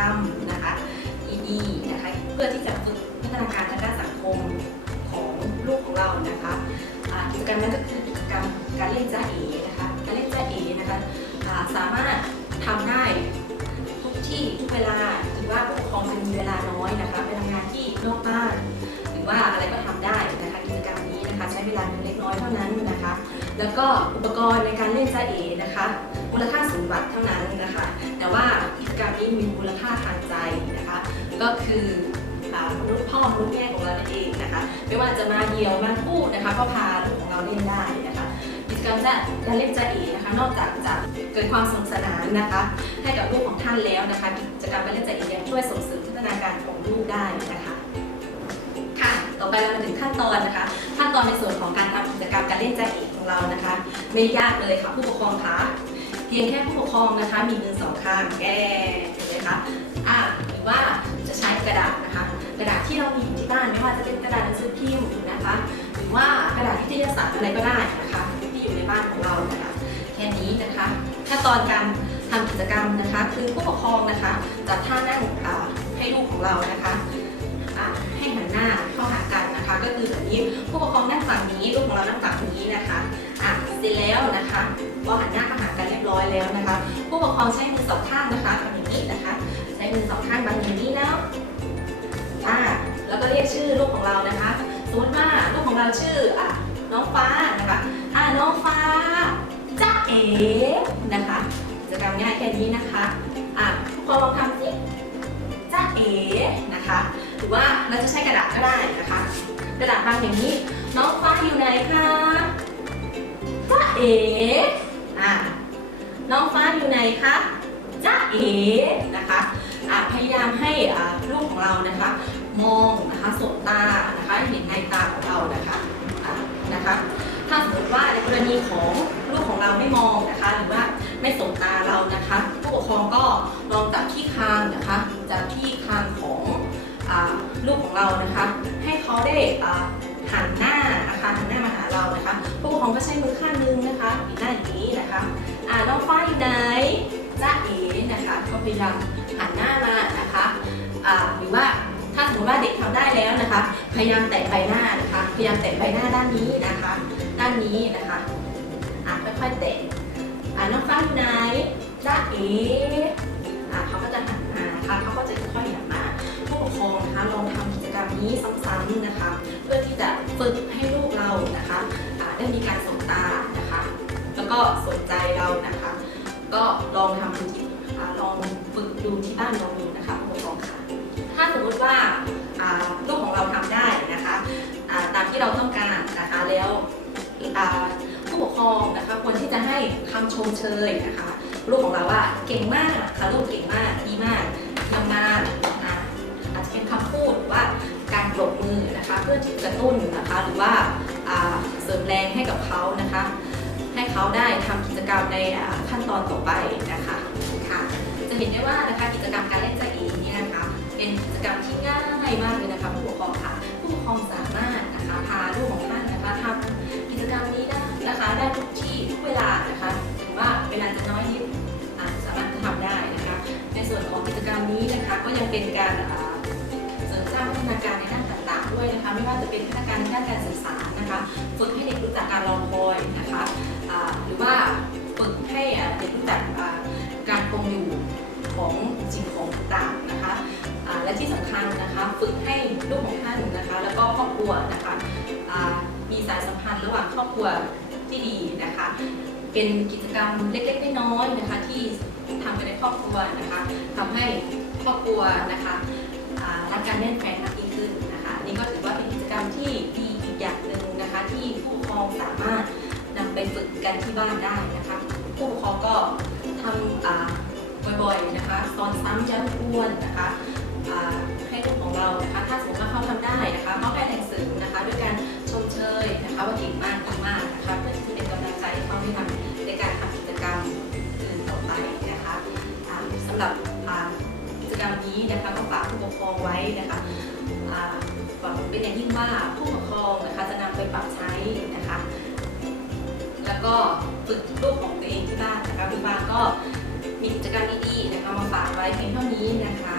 รรมนะคะดีๆนะคะเพื่อที่จะฝึกพัฒนาการทางด้านสังคมของลูกของเรานะคะกิจกรรมนั้นก็คือกิจกรรมการเล่นจ้าเอนะคะการเล่นจ้าเอนะคะสามารถทำได้ทุกที่ทุกเวลาหรือว่าผู้ปกครองจะมีเวลาน้อยนะคะไปทำงานที่นอกบ้านหรือว่าอะไรก็ทำได้นะคะกิจกรรมนี้นะคะใช้เวลาเพียงเล็กน้อยเท่านั้นนะคะ แล้วก็อุปกรณ์ในการเล่นจ้าเอนะคะ มูลค่าศูนย์บาทเท่านั้นนะคะ แต่ว่ากิจกรรมนี้มีมูลค่าทางใจนะคะ ก็คือมนุษย์พ่อมนุษย์แม่ของเราเองนะคะ ไม่ว่าจะมาเดียวมาคู่นะคะ ก็พาลูกของเราเล่นได้นะคะกิจกรรมจะการเล่นจ้าเอนะคะ นอกจากจะเกิดความสนุกสนานนะคะ ให้กับลูกของท่านแล้วนะคะกิจกรรมการเล่นจ้าเอยังช่วยส่งเสริมพัฒนาการของลูกได้นะคะค่ะต่อไปเรามาถึงขั้นตอนนะคะ ขั้นตอนในส่วนของการทำกิจกรรมการเล่นใจเอกของเรานะคะ ไม่ยากเลยค่ะผู้ปกครองคะ เพียงแค่ผู้ปกครองนะคะ มีมือสองข้างแก้เห็นไหมคะอะหรือว่าจะใช้กระดาษนะคะ กระดาษที่เรามีอยู่ที่บ้านไม่ว่าจะเป็นกระดาษหนังสือพิมพ์นะคะ หรือว่ากระดาษวิทยาศาสตร์อะไรก็ได้นะคะที่อยู่ในบ้านของเรานะคะแค่นี้นะคะขั้นตอนการทำกิจกรรมนะคะ คือผู้ปกครองนะคะจัดท่านั่งอ่าให้ลูกของเรานะคะให้หันหน้าเข้าหากันนะคะ ก็คือแบบนี้ผู้ปกครองนั่งฝั่งนี้ลูกของเรานั่งฝั่งนี้นะคะอะเสร็จแล้วนะคะพอหันหน้า ร้อยแล้วนะคะ ผู้ปกครองใช้มือสองข้างนะคะทำอย่างนี้นะคะ ใช้มือสองข้างบังอย่างนี้นะอะแล้วก็เรียกชื่อลูกของเรานะคะสมมติว่าลูกของเราชื่ออะน้องฟ้านะคะอะน้องฟ้าจ้าเอ๋นะคะจกรรมง่ายแค่นี้นะคะอะผู้ปกครองลองทำสิจ้าเอ๋นะคะหรือว่าเราจะใช้กระดาษก็ได้นะคะ กระดาษบางอย่างนี้น้องฟ้าอยู่ไหนคะจ้าเอ๋อ่านอยู่ไหนคะจ้าเอ๋นะคะพยายามให้ลูกของเรานะคะ มองนะคะสบตานะคะเห็นในตาของเรานะคะอ่านะคะถ้าสมมติว่าในกรณีของลูกของเราไม่มองนะคะ หรือว่าไม่สบตาเรานะคะ ผู้ปกครองก็ลองจับที่คางนะคะจับที่คางของอลูกของเรานะคะ ให้เขาได้หันหน้านะคะหันหน้ามาหาเรานะคะ ผู้ปกครองก็ใช้มือข้างนึงนะคะปิดหน้าอย่างนี้นะคะ น้องฟ้ายไหนจ้าเอ๋นะคะ ก็พยายามหันหน้ามานะคะหรือว่าถ้าสมมติว่าเด็กทำได้แล้วนะคะ พยายามแตะใบหน้านะคะ พยายามแตะใบหน้าด้านนี้นะคะ ด้านนี้นะคะอ่าค่อยๆแตะอ่าน้องฟ้าอยู่ไหนจ้าเอ๋อ่าเขาก็จะหันมานะคะเขาก็จะค่อยๆหันมาผู้ปกครองนะคะลองทำกิจกรรมนี้ซ้ำๆนะคะ เพื่อที่จะฝึกให้ลูกเรานะคะอ่าได้มีการ สนใจเรานะคะ ก็ลองทำดูที่อ่าลองฝึกดูที่บ้านลองดูนะคะผู้ปกครองค่ะถ้าสมมติว่าลูกของเราทำได้นะคะาตามที่เราต้องการนะคะแล้วผู้ปกครองนะคะควรที่จะให้คำชมเชยนะคะลูกของเราว่าเก่งมากค่ะลูกเก่งมากดีมากทำงานอะอาจจะเป็นคำพูดหรือว่าการปรบมือนะคะเพื่อที่กระตุ้นนะคะหรือว่าเสริมแรงให้กับเขานะคะ เขาได้ทำกิจกรรมในขั้นตอนต่อไปนะคะค่ะ จะเห็นได้ว่านะคะกิจกรรมการเล่นใจเองเนี่ยนะคะเป็นกิจกรรมที่ง่ายมากเลยนะคะผู้ปกครองค่ะ ผู้ปกครองสามารถนะคะพาลูกของท่านนะคะทำกิจกรรมนี้ได้นะคะได้ทุกที่ทุกเวลานะคะถือว่าเวลาจะน้อยนิดอ่สามารถจะทำได้นะคะ ในส่วนของกิจกรรมนี้นะคะก็ยังเป็นการเสริมสร้างพัฒนาการในด้านต่างๆ ด้วยนะคะ ไม่ว่าจะเป็นพัฒนาการในด้านการสื่อสารนะคะฝึกให้เด็กรู้จักการรอคอยนะคะ ว่าฝึกให้เด็กรู้จักการคงอยู่ของสิ่งของต่างๆนะคะและที่สำคัญนะคะฝึกให้ลูกของท่านนะคะ แล้วก็ครอบครัวนะคะมีสายสัมพันธ์ระหว่างครอบครัวที่ดีนะคะ เป็นกิจกรรมเล็กๆน้อยๆนะคะ ที่ทำกันในครอบครัวนะคะทำให้ครอบครัวนะคะรักการเล่นแฟนมากยิ่งขึ้นนะคะนี่ก็ถือว่าเป็นกิจกรรมที่ ฝึกกันที่บ้านได้นะคะ ผู้ปกครองก็ทำบ่อยๆนะคะสอนซ้ำย้ำทวนนะคะให้ลูกของเรานะคะถ้าสมมติว่าเขาทำได้นะคะเขาให้แรงสริมนะคะด้วยการชมเชยนะคะว่าเก่งมากดีมากนะคะเพื่อที่จะเป็นกำลังใจให้เขาได้ทำในการทำกิจกรรมอื่นต่อไปนะคะสำหรับกิจกรรมนี้นะคะก็ฝากผู้ปกครองไว้นะคะอ่าหวังเป็นอย่างยิ่งว่าผู้ปกครองนะคะจะนำไปปรับใช้นะคะ ก็ฝึกลูกของตัวเองที่บ้านนะคะคุณบางก็มีกิจกรรมดีๆนะคะมาฝากไว้เพียงเท่านี้นะคะ